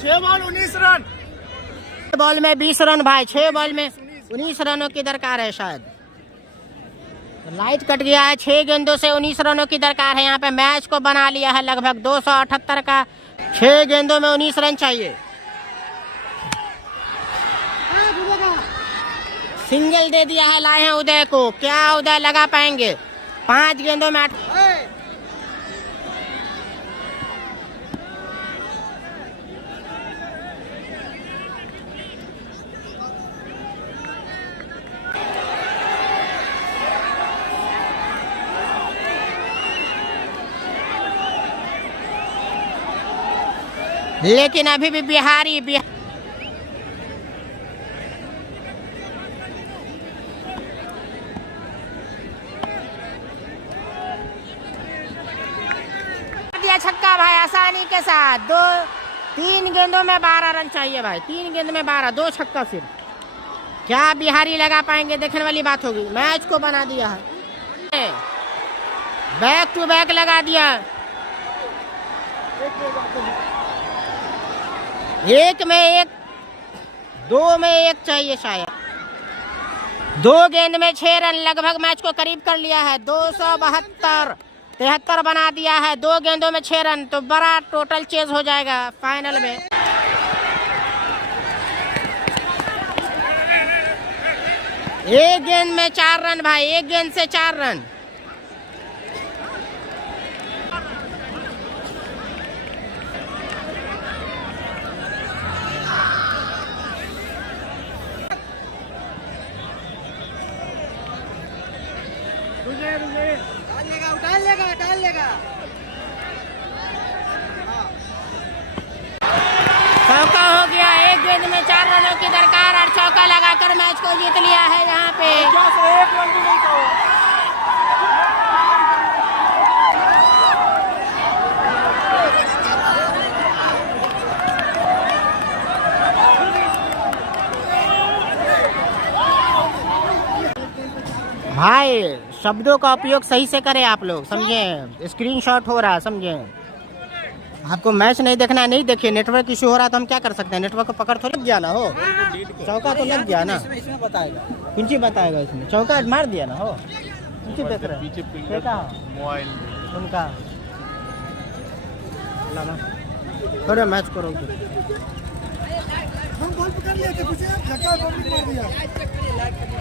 छह ball 19 run. Ball में 20 run भाई, 6 बॉल में 19 रनों की दरकार है। शायद लाइट कट गया है। 6 गेंदों से 19 रनों की दरकार है। यहाँ पे मैच को बना लिया है लगभग 278 का। 6 गेंदों में 19 रन चाहिए। सिंगल दे दिया है, लाए हैं उदय को। क्या उदय लगा पाएंगे? 5 गेंदों में 8। लेकिन अभी भी बिहारी दिया छक्का भाई आसानी के साथ। 3 गेंदों में 12 रन चाहिए भाई। 3 गेंद में 12, 2 छक्का सिर्फ। क्या बिहारी लगा पाएंगे? देखने वाली बात होगी। मैच को बना दिया है, बैक टू बैक लगा दिया। 1 में 1, 2 में 1 चाहिए शायद। 2 गेंद में 6 रन, लगभग मैच को करीब कर लिया है। 272, 73 बना दिया है। 2 गेंदों में 6 रन, तो बड़ा टोटल चेज हो जाएगा फाइनल में। एक गेंद में 4 रन भाई, 1 गेंद से 4 रन। डाल लेगा। चौका हो गया। 1 गेंद में 4 रनों की दरकार और चौका लगाकर मैच को जीत लिया है यहाँ पे। एक रन भी नहीं कहो। भाई शब्दों का उपयोग सही से करें आप लोग, समझे? स्क्रीनशॉट हो रहा है, समझे? आपको मैच नहीं देखना है, नहीं देखिए। नेटवर्क इशू हो रहा है तो हम क्या कर सकते हैं? नेटवर्क को पकड़ तो लग गया ना हो। चौका तो लग गया ना। इसमें बताएगा, कुछ बताएगा इसमें। चौका मार दिया ना हो। कुछ देख रहे मोबाइल उनका थोड़ा मैच करो। हम बॉल पकड़ लिए थे, कुछ झटका बॉल मार दिया।